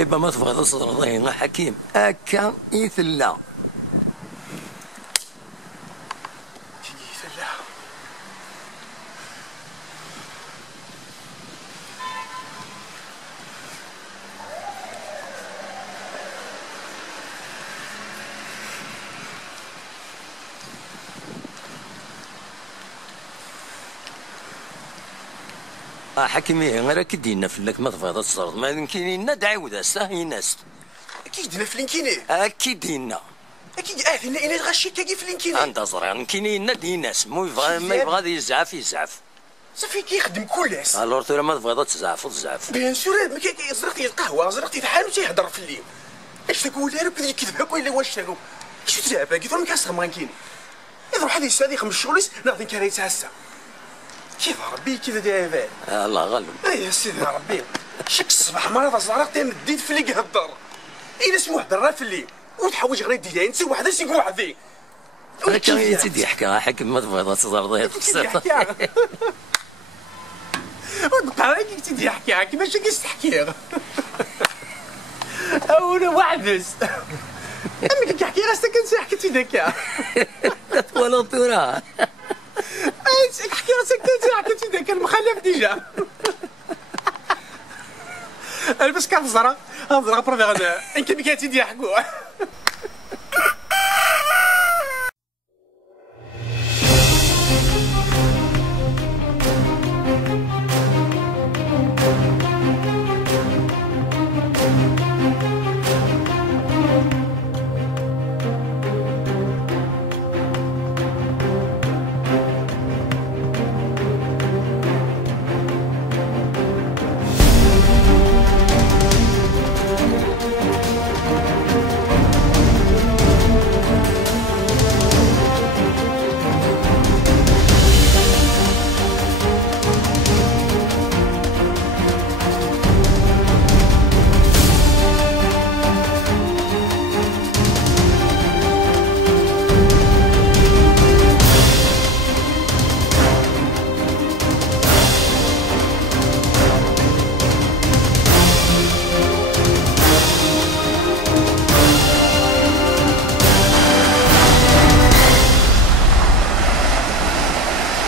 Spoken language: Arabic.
إبا ما تبغى تصدر ضينا حكيم هكا يثلا. حكيمي غير اكيد دينا فلك ما تبغى تصرد ما يمكن لنا دعاود هسه ناس اكيد دينا فلينكيني اكيد دينا اكيد اهلنا انا غشيت تاقي فلينكيني عند زرع كاينين لنا دي ناس مو يبغى ما يبغى يزعف صافي كيخدم كلش الور ترى ما تبغى تزعف بيان سور ما زرقتي القهوه زرقتي الحانوت تيهضر في الليل اش تقول لي بدا يكذب هكا الا واش تاكل شو تلعب كيف ما كاس غمانكين يروح هذه الساعه يخمم الشغليس ناخذ كريت هسه كيف ربي كذا داير الله غالب يا سيدي ربي شك الصباح مرض زرقتي مديت في اللي يهضر الا اسمو هضر في الليل وتحوج غير ديالي انت وحده سيك وحدي كان يزيد يحكي حكم ما تبغى تصدر ضيف ودقا كنت يحكي كيفاش كيستحكي اولا وحدس امي كيحكي راسك كنت حكيتي داك ولا ترى حكي راسك كنت حكيتي داك المخلف ديجا البس كنهضر بروفي غدا انت ملي كنتي يحكوا